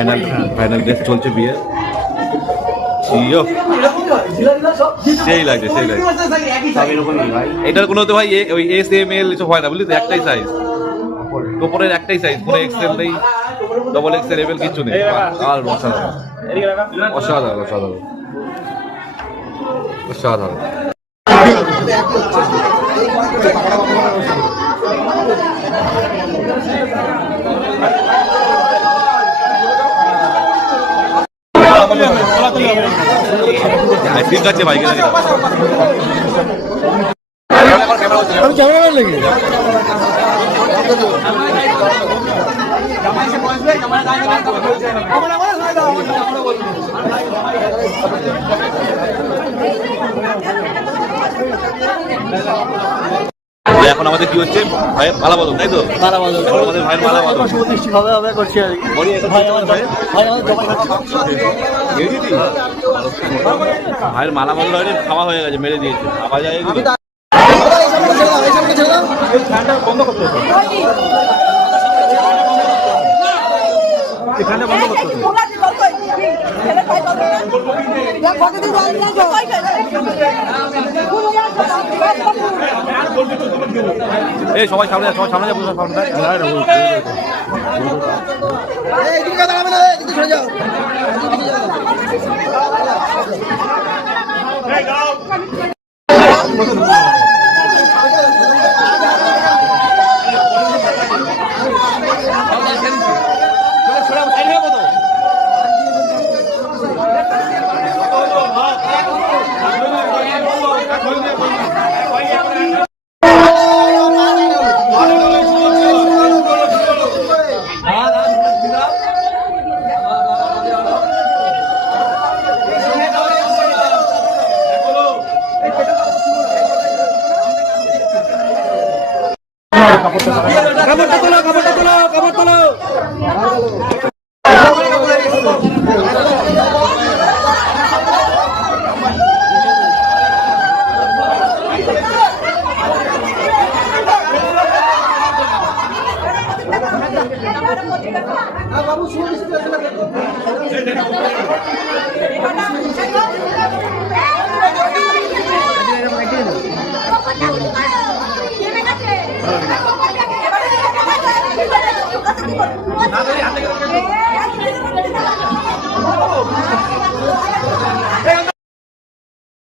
Final final date চলছে বিয়ে। সেই লাগছে সেই লাগছে। এটার কোনো তো ভাই ওই এস এম এল এসব হয় না বুঝলি তো, একটাই সাইজ, টোপরের একটাই সাইজ, কোনো এক্সেল নেই, ডবল এক্সেল এম এল কিচ্ছু নেই। আর অসাধারণ অসাধারণ অসাধারণ অসাধারণ। আইসক্রিম খাচ্ছে বাইকে লাগে। আমি ক্যামেরাম্যান লেগে এখন আমাদের কি হচ্ছে, ভাইয়ের মালা বদল, তাই তো? মালা বদল, আমাদের ভাইয়ের মালা বদল হবে হবে করছি আর কি। ভাইয়ের মালা বদল হয়নি, খাওয়া হয়ে গেছে, মেরে দিয়েছে, আবার যায় বন্ধ করতে হবে, এখানে বন্ধ করতে হবে। এই সবাই সামনে যা, সবাই সামনে যা, বুঝো সামনে কাপড়টা তোলো, কাপড়টা তোলো, কাপড় তোলো।